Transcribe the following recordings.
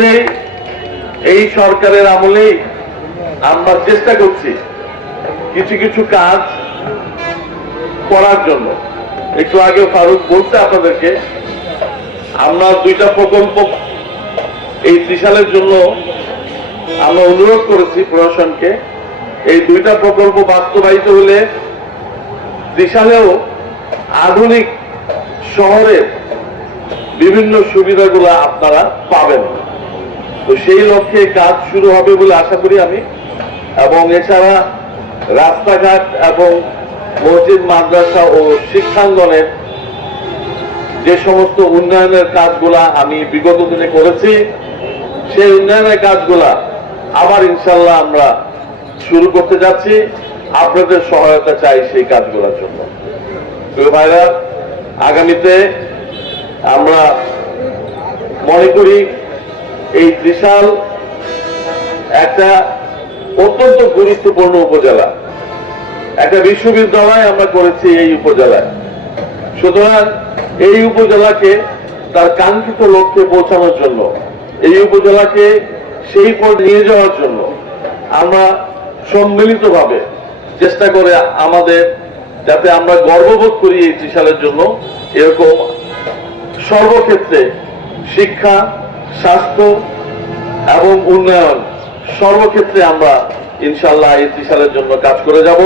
ইতিমধ্যে এই সরকারের আমলেই আমরা চেষ্টা করছি কিছু কিছু কাজ করার জন্য। একটু আগে ফারুক বলছে আপনাদেরকে, আমরা দুইটা প্রকল্প এই ত্রিশালের জন্য আমরা অনুরোধ করেছি প্রশাসনকে। এই দুইটা প্রকল্প বাস্তবায়িত হলে ত্রিশালেও আধুনিক শহরের বিভিন্ন সুবিধাগুলো আপনারা পাবেন। তো সেই লক্ষ্যে কাজ শুরু হবে বলে আশা করি আমি। এবং এছাড়া রাস্তাঘাট এবং মসজিদ, মাদ্রাসা ও শিক্ষাঙ্গনের যে সমস্ত উন্নয়নের কাজগুলা আমি বিগত দিনে করেছি, সেই উন্নয়নের কাজগুলা আবার ইনশাল্লাহ আমরা শুরু করতে যাচ্ছি। আপনাদের সহায়তা চাই সেই কাজগুলোর জন্য। ভাইরা, আগামীতে আমরা মনে করি এই ত্রিশাল একটা অত্যন্ত গুরুত্বপূর্ণ উপজেলা। একটা বিশ্ববিদ্যালয় আমরা করেছি এই উপজেলায়। সুতরাং এই উপজেলাকে তার কাঙ্ক্ষিত লক্ষ্যে পৌঁছানোর জন্য, এই উপজেলাকে সেই পথ নিয়ে যাওয়ার জন্য আমরা সম্মিলিতভাবে চেষ্টা করে আমাদের, যাতে আমরা গর্ববোধ করি এই ত্রিশালের জন্য, এরকম সর্বক্ষেত্রে শিক্ষা স্বাস্থ্য এবং উন্নয়ন সর্বক্ষেত্রে আমরা ইনশাল্লাহ এই ত্রিশালের জন্য কাজ করে যাব।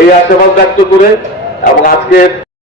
এই আশাবাদ ব্যক্ত করে এবং আজকের